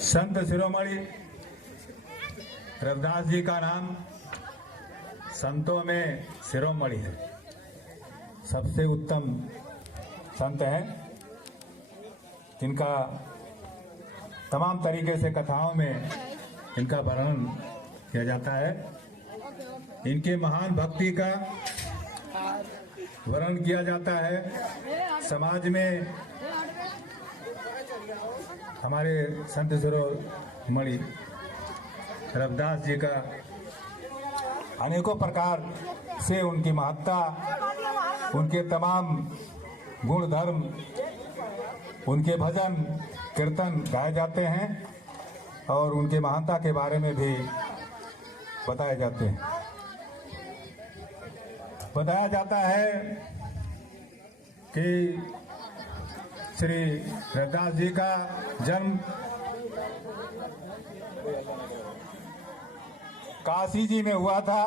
संत शिरोमणि रविदास जी का नाम संतों में शिरोमणि है, सबसे उत्तम संत हैं, जिनका तमाम तरीके से कथाओं में इनका वर्णन किया जाता है। इनके महान भक्ति का वर्णन किया जाता है। समाज में हमारे संत शिरोमणि रविदास जी का अनेकों प्रकार से उनकी महत्ता, उनके तमाम गुण धर्म, उनके भजन कीर्तन गाए जाते हैं और उनके महानता के बारे में भी बताए जाते हैं। बताया जाता है कि श्री रविदास जी का जन्म काशी जी में हुआ था।